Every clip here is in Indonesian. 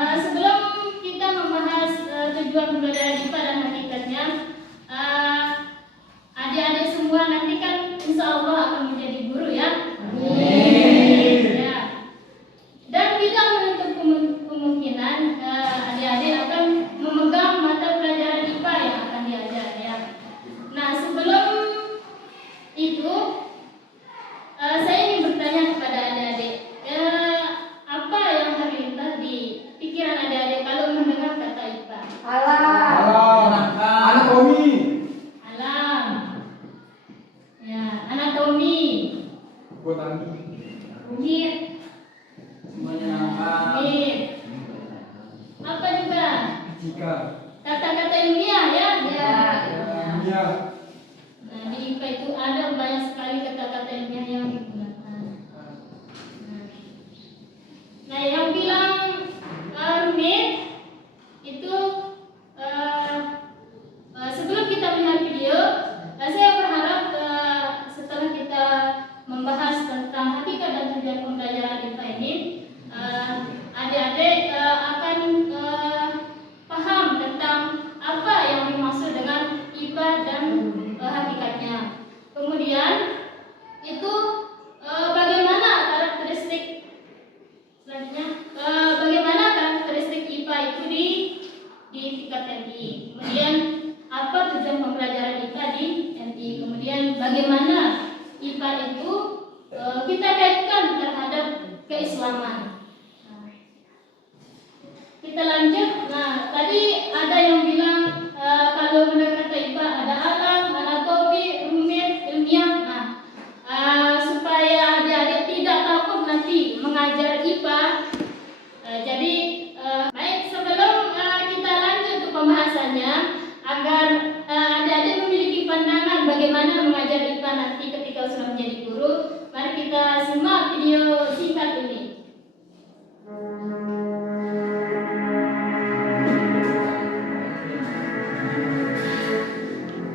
Sebelum kita membahas tujuan pembelajaran IPA dan hakikatnya, adik-adik semua nanti kan insya Allah akan menjadi guru ya. Ya. Dan tidak menutup kemungkinan adik-adik akan memegang mata pelajaran IPA yang akan diajar ya. Nah, sebelum itu saya ingin bertanya kepada adik-adik, apa yang terlintas di pikiran adik-adik kalau mendengar kata IPA? Anatomi. Alam. Ya, anatomi. Botani. Rumit. Menyenangkan. Rumit. Apa juga? Fisika. Kata-kata ilmiah ya? Ya. Kimia. Nah, di IPA itu ada banyak sekali kata-kata ilmiah yang digunakan. Nah, yang bilang rumit itu sebelum kita melihat video, saya berharap setelah kita membahas tentang hakikat dan tujuan pembelajaran IPA ini, adik-adik akan paham tentang apa yang dimaksud dengan IPA dan hakikatnya. Kemudian itu bagaimana karakteristik selanjutnya, bagaimana karakteristik IPA itu di tingkat NTI. Kemudian apa tujuan pembelajaran IPA di NTI. Kemudian bagaimana IPA itu kita kaitkan terhadap keislaman. Kita lanjut. Nah, tadi ada yang bilang kalau mendengar kata IPA ada alam, anatomi, rumit, ilmiah. Nah, supaya adik-adik tidak takut nanti mengajar IPA. Jadi baik, sebelum kita lanjut ke pembahasannya, agar adik-adik memiliki pandangan bagaimana mengajar IPA nanti ketika sudah menjadi guru, mari kita simak video singkat ini.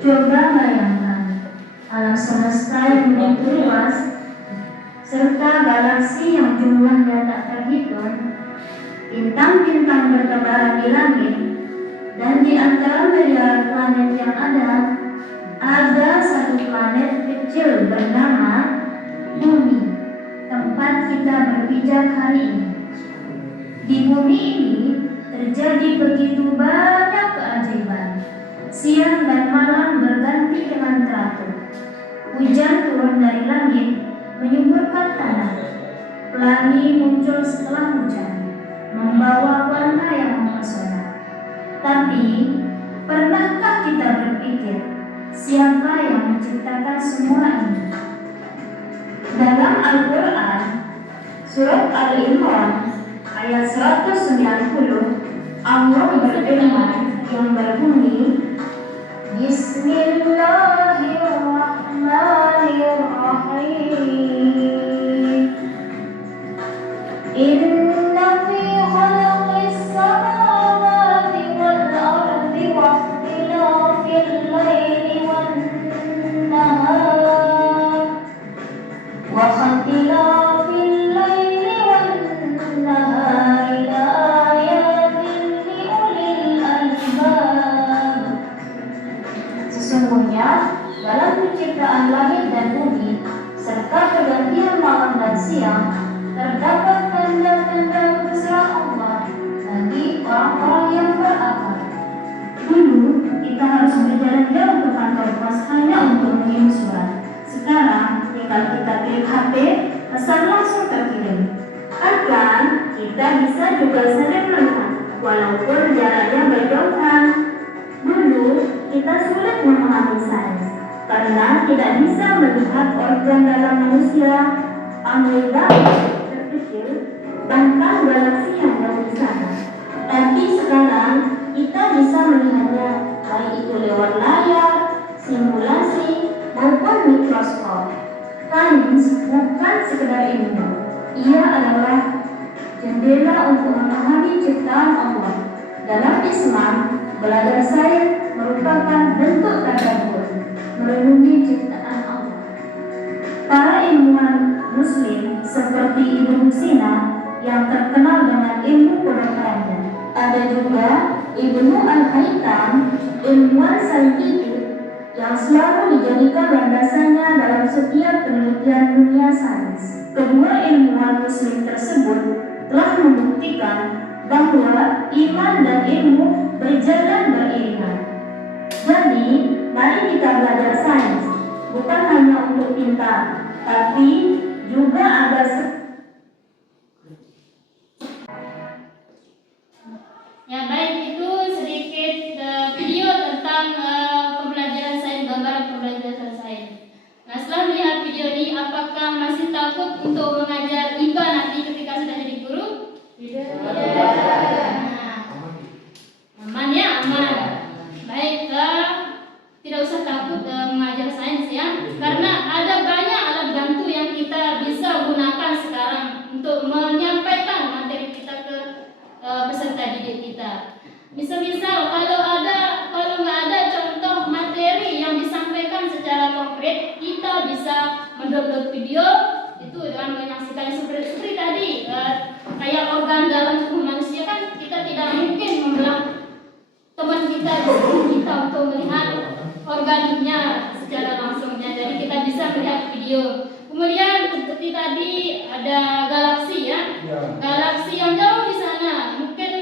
Coba bayangkan alam semesta yang begitu luas serta galaksi yang jumlahnya tak terhitung, bintang-bintang bertebaran di langit, dan di antara miliaran planet yang ada satu planet kecil bernama Bumi, tempat kita berpijak hari ini. Di bumi ini terjadi begitu banyak keajaiban. Siang dan malam berganti dengan teratur. Hujan turun dari langit menyuburkan tanah. Pelangi muncul setelah hujan, membawa warna yang mempesona. Tapi, pernahkah kita berpikir siapa yang menciptakan semua ini? Dalam Al-Quran, surat Al-Imran ayat 190, Allah berfirman yang berbunyi, Bismillahirrahmanirrahim. Inna fi khalaqis samawati wal ardi wa ikhtilafil laili wan nahar wa ikhtilafil laili wan nahar la ayatin li ulil albab. Sesungguhnya dalam penciptaan langit dan bumi serta pergantian malam dan siang terdapat tanda-tanda kebesaran Allah bagi orang-orang yang berakal. Dulu kita harus berjalan jauh ke kantor pos hanya untuk mengirim surat. Sekarang tinggal kita klik HP, pesan langsung terkirim. Bahkan kita bisa juga saling melihat walaupun jaraknya berjauhan. Dulu kita sulit memahami sains karena tidak bisa melihat organ dalam manusia, anggota terkecil, bahkan galaksi yang jauh di sana. Tapi sekarang kita bisa melihatnya, baik itu lewat layar, simulasi, maupun mikroskop. Sains bukan sekedar ilmu, ia adalah jendela untuk memahami ciptaan Allah. Dalam Islam, belajar sains merupakan bentuk tadabbur, merenungi ciptaan Allah. Para ilmuwan Muslim seperti Ibnu Sina yang terkenal dengan ilmu kedokterannya. Ada juga Ibnu Al-Haytham, ilmuwan saintifik yang selalu dijadikan landasannya dalam setiap penelitian dunia sains. Kedua ilmuwan muslim tersebut telah membuktikan bahwa iman dan ilmu berjalan beriringan. Jadi, mari kita belajar sains, bukan hanya untuk pintar, tapi juga agar Ya baik, itu sedikit video tentang pembelajaran sains, gambaran pembelajaran sains. Nah, setelah melihat video ini, apakah masih takut untuk mengajar IPA nanti ketika sudah jadi guru? Tidak. Nah, aman ya, aman. Baik, tidak usah takut mengajar sains ya, karena ada banyak alat bantu yang kita bisa gunakan sekarang untuk menyampaikan materi kita ke peserta didik kita. Misal kalau nggak ada contoh materi yang disampaikan secara konkret, kita bisa mendownload video itu dengan menyaksikan seperti tadi, kayak organ dalam tubuh manusia kan kita tidak mungkin membelah teman kita untuk melihat organnya secara langsungnya, jadi kita bisa melihat video. Kemudian seperti tadi ada galaksi ya, galaksi yang jauh di sana. Mungkin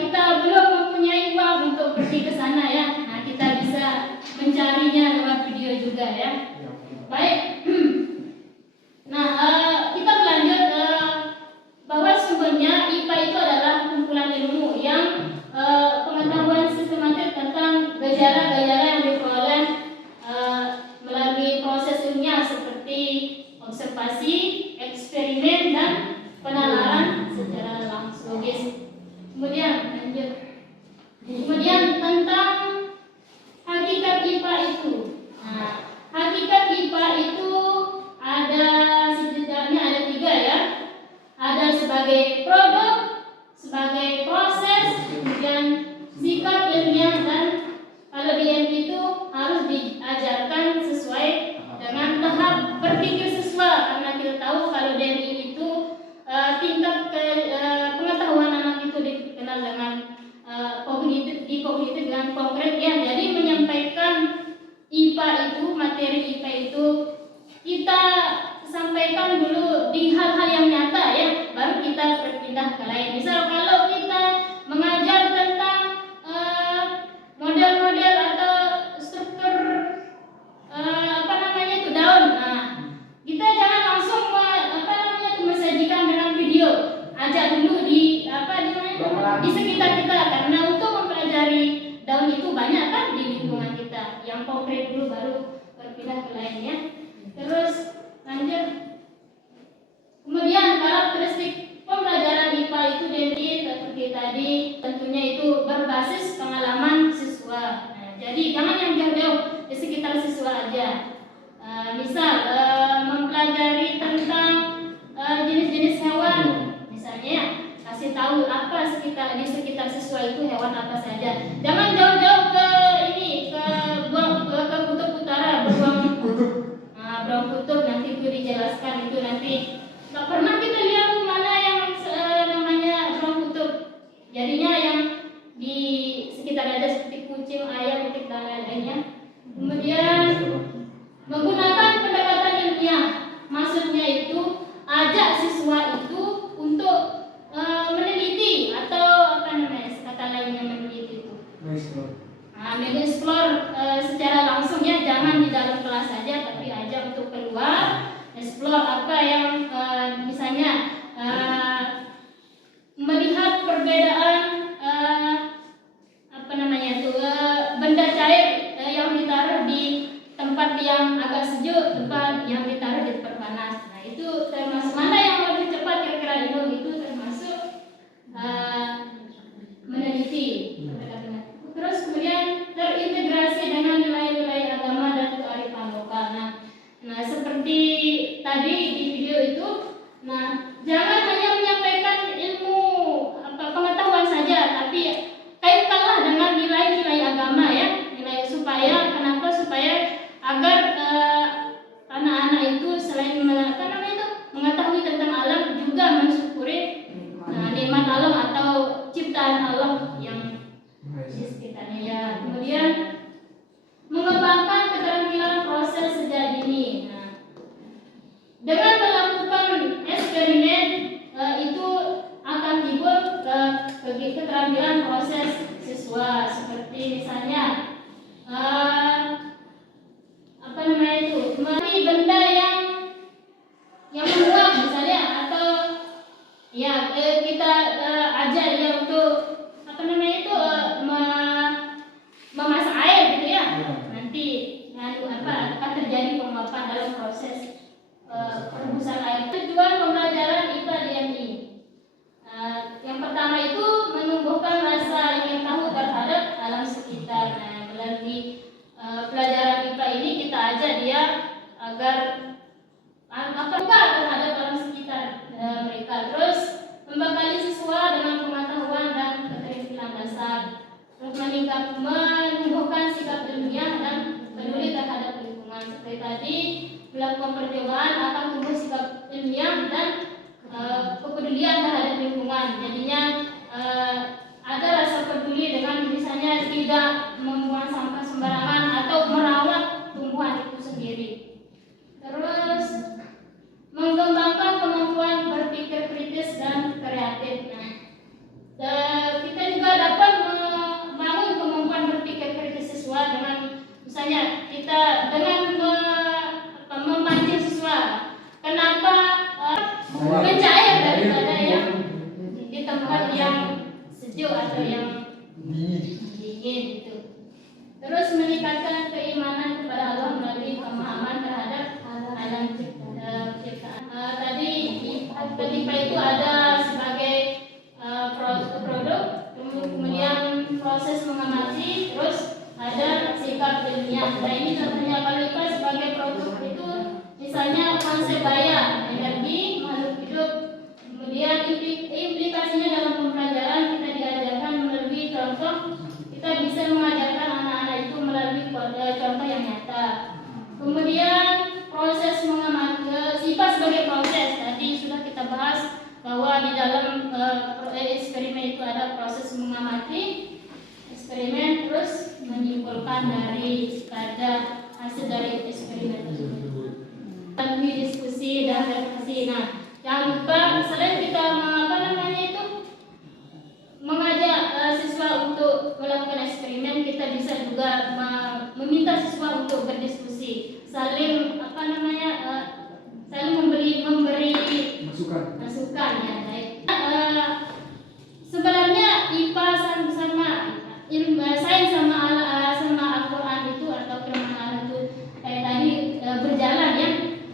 kita belum mempunyai uang untuk pergi ke sana ya. Nah, kita bisa mencarinya lewat video juga ya. Baik. Nah, kita berlanjut bahwa sumbernya IPA itu adalah kumpulan ilmu yang pengetahuan sistematik tentang gejala-gejala yang diperoleh melalui proses ilmiah seperti observasi, eksperimen, dan penalaran secara langsung. Kemudian lanjut. Kemudian tentang hakikat IPA itu. Nah, hakikat IPA itu ada setidaknya ada 3 ya. Ada sebagai produk, sebagai proses, kemudian sikap ilmiah, dan kalau di IMI itu harus diajarkan sesuai dengan tahap berpikir siswa, karena kita tahu kalau DMI itu tingkat pengetahuan anak itu dikenal dengan kognitif dengan konkret ya. Jadi menyampaikan IPA itu, materi IPA itu kita sampaikan dulu di hal-hal yang nyata ya, baru kita berpindah ke lain. Misal kalau kita mengajar tentang model-model atau struktur daun, nah kita jangan langsung mensajikan dengan video, ajak dulu di sekitar kita, karena untuk mempelajari daun itu banyak kan di lingkungan kita, yang konkret dulu baru berpindah ke lainnya. Terus lanjut. Kemudian karakteristik pembelajaran IPA itu seperti tadi, tentunya itu berbasis pengalaman siswa. Nah, jadi jangan yang jauh-jauh, di sekitar siswa aja. Misal mempelajari tentang jenis-jenis hewan, misalnya kasih tahu apa di sekitar siswa itu hewan apa saja. Jangan jauh-jauh ke kutub utara, beruang kutub, nanti itu dijelaskan, itu nanti nggak pernah kita lihat mana yang namanya beruang kutub. Jadinya yang di sekitar aja seperti kucing, ayam, itik, dan lain-lainnya. Kemudian menggunakan pendekatan ilmiah, maksudnya itu ajak siswa itu untuk meneliti atau kata lainnya meneliti itu. Mengeksplor secara langsung ya, jangan di dalam kelas saja, tapi ajak untuk keluar, eksplor apa yang misalnya melihat perbedaan benda cair yang ditaruh di tempat yang agak sejuk, tempat yang ditaruh di tempat panas. Nah, itu termasuk mana yang lebih cepat kira-kira itu termasuk meneliti. Terus kemudian terintegrasi dengan nilai-nilai agama dan kearifan lokal. Nah, seperti tadi di video itu, nah jangan hanya menyampaikan ilmu pengetahuan saja, tapi kaitkanlah dengan nilai-nilai agama ya, supaya agar anak-anak itu selain mengetahui tentang alam juga mensyukuri dan kepedulian terhadap lingkungan. Jadinya ada rasa peduli dengan misalnya tidak membuang sampah sembarangan atau merawat tumbuhan itu sendiri. Terus mengembangkan kemampuan berpikir kritis dan kreatif. Kita juga dapat membangun kemampuan berpikir kritis siswa dengan misalnya kita dengan memancing siswa. Kenapa mencair daripada yang di tempat yang sejuk atau yang dingin gitu. Terus meningkatkan keimanan kepada Allah melalui pemahaman terhadap alam ciptaan. Tadi IPA itu ada sebagai produk, kemudian proses mengamati, terus ada sikap ilmiah. Nah ini contohnya kalau IPA sebagai produk itu misalnya konsep daya, energi, makhluk hidup. Kemudian implikasinya dalam pembelajaran kita diajarkan melalui contoh. Kita bisa mengajarkan anak-anak itu melalui contoh yang nyata. Kemudian proses mengamati, sifat sebagai proses. Tadi sudah kita bahas bahwa di dalam eksperimen itu ada proses mengamati, eksperimen, terus menyimpulkan dari pada hasil dari eksperimen tersebut. Melalui diskusi dan refleksi. Nah, jangan lupa selain kita mengajak siswa untuk melakukan eksperimen, kita bisa juga meminta siswa untuk berdiskusi, saling saling memberi masukan ya. Baik. Sebenarnya IPA sama ilmu sains sama Al-Quran itu atau firman Allah itu tadi berjalan ya.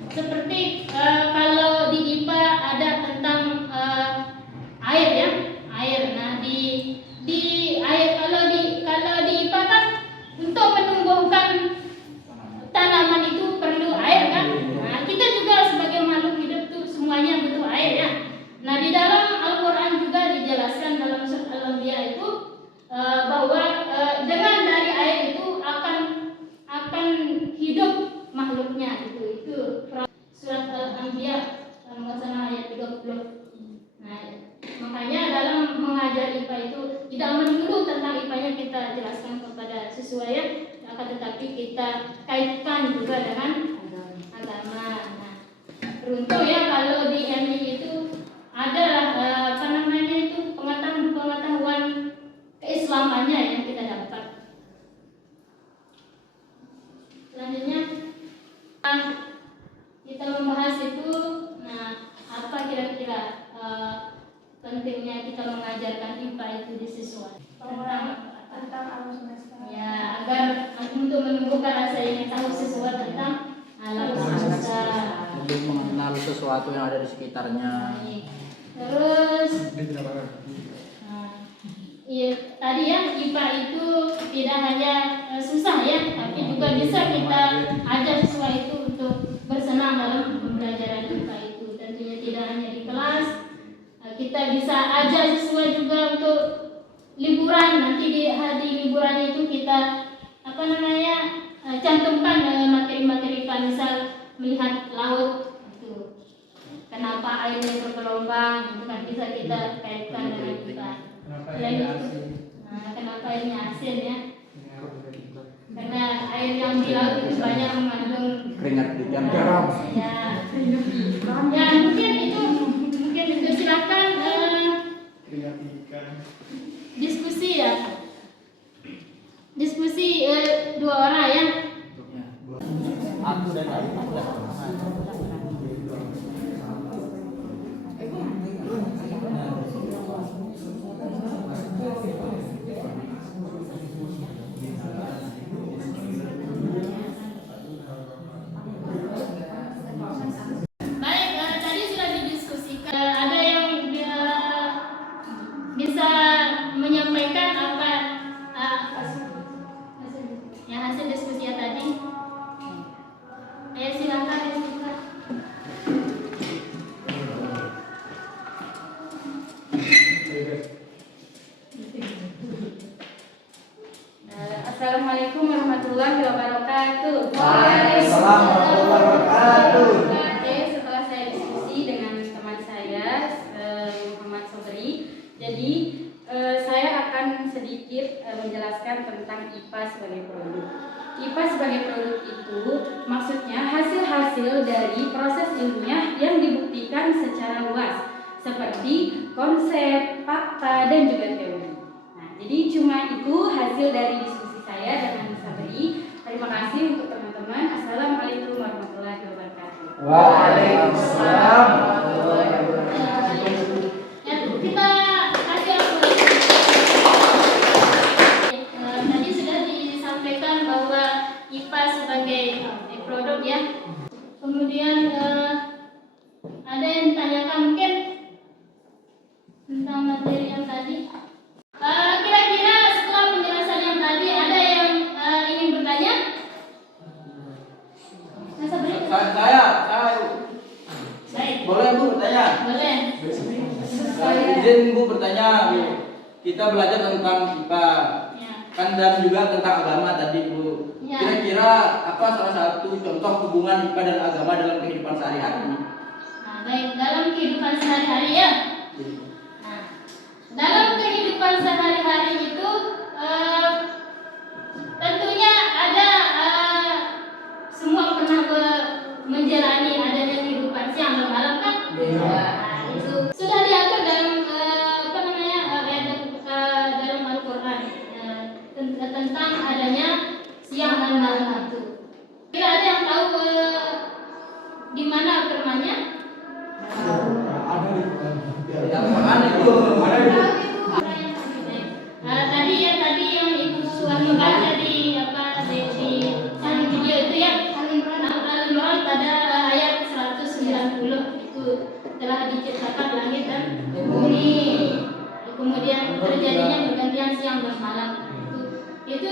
Seperti kalau di IPA ada tentang air ya, air. Nah di air kalau di IPA kan untuk menumbuhkan tanaman itu perlu air kan. Nah kita juga sebagai makhluk hidup tuh semuanya butuh air ya. Nah di dalam Al-Quran juga dijelaskan dalam surat Al-Anbiya itu bahwa dengan dari air itu akan hidup makhluknya itu surat Al-Anbiya ayat 30. Nah makanya dalam mengajar IPA itu tidak melulu tentang IPA-nya kita jelaskan kepada siswa ya, akan tetapi kita kaitkan juga dengan agama. Nah beruntung ya kalau di MI itu ada pengetahuan keislamannya yang kita dapat. Selanjutnya kita membahas itu, nah apa kira-kira pentingnya kita mengajarkan IPA itu di siswa tentang alam semesta. Ya agar untuk menumbuhkan rasa ingin tahu siswa tentang alam semesta. Untuk mengenal sesuatu yang ada di sekitarnya. Terus tadi ya IPA itu tidak hanya susah ya, tapi juga bisa kita ajar siswa itu untuk bersenang dalam pembelajaran IPA itu. Tentunya tidak hanya di kelas, kita bisa ajar siswa juga untuk liburan. Nanti di liburan itu kita cantumkan materi-materi misal melihat laut itu. Kenapa airnya bergelombang? Itu kan bisa kita kaitkan dengan kita. Selain itu, kenapa airnya asin ya? Karena air yang di laut itu banyak mengandung Keringat ikan. Ya mungkin itu silakan diskusi ya. Diskusi dua orang ya. Aku dan tadi sudah didiskusikan. Ada yang bisa menyampaikan apa hasil diskusi tadi? Silakan. Assalamualaikum warahmatullahi wabarakatuh. Waalaikumsalam warahmatullahi wabarakatuh. Oke, setelah saya diskusi dengan Jadi saya akan sedikit menjelaskan tentang IPA sebagai produk. IPA sebagai produk itu maksudnya hasil-hasil dari proses ilmiah yang dibuktikan secara luas, seperti konsep, fakta, dan juga teori. Nah, jadi cuma itu hasil dari diskusi saya dengan Sabri. Terima kasih untuk teman-teman. Assalamualaikum warahmatullahi wabarakatuh. Waalaikumsalam. Kita kasih tadi sudah disampaikan bahwa IPA sebagai produk ya. Kemudian ada yang ditanyakan mungkin tentang materi yang tadi. Kira-kira setelah penjelasan yang tadi ada yang ingin bertanya? Masa beri? Saya boleh Bu bertanya? Boleh. Izin Bu bertanya Bu. Kita belajar tentang IPA Ya. kan dan juga tentang agama tadi Bu. Ya. Kira-kira apa salah satu contoh hubungan IPA dan agama dalam kehidupan sehari-hari? Nah, baik dalam kehidupan sehari-hari ya. Nah, dalam kehidupan sehari-hari itu tentunya ada semua pernah menjalani adanya kehidupan siang dan malam kan? Nah, itu sudah diatur dalam dalam Al-Quran tentang adanya siang dan malam itu. Kira ada yang tahu di mana firman-Nya? Ada di Yang mana itu? Tadi yang Ibu Suwan membaca di video itu ya, Al-Imran pada ayat 190 itu telah diciptakan langit dan bumi, kemudian terjadinya pergantian siang dan malam. Itu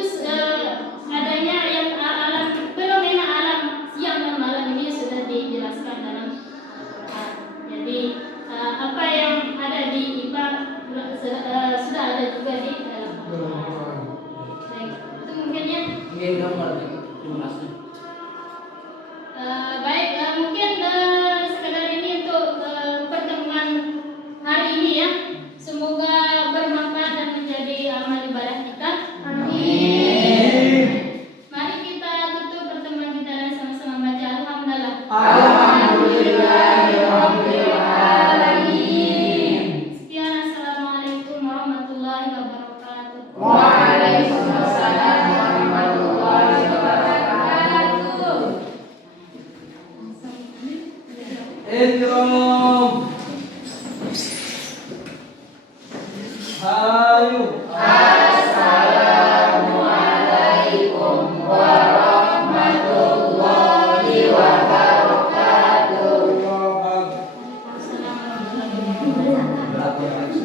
adanya yang alam fenomena alam siang dan malam ini sudah dijelaskan dalam Al-Quran. Jadi apa yang ada di IPA sudah ada juga di dalam Al-Quran. Baik, itu mungkin ya. Oke, gambar. Terima kasih. Baik, mungkin sekedar ini untuk pertemuan hari ini ya. Semoga bermanfaat dan menjadi amal ibadah kita. Amin. Mari kita tutup pertemuan kita dan sama-sama baca alhamdulillah. Alhamdulillahirrahmanirrahim. Sekian, assalamualaikum warahmatullahi wabarakatuh. Waalaikumsalam warahmatullahi wabarakatuh. Ikram. Hayu. Assalamualaikum warahmatullahi wabarakatuh. Assalamualaikum warahmatullahi wabarakatuh.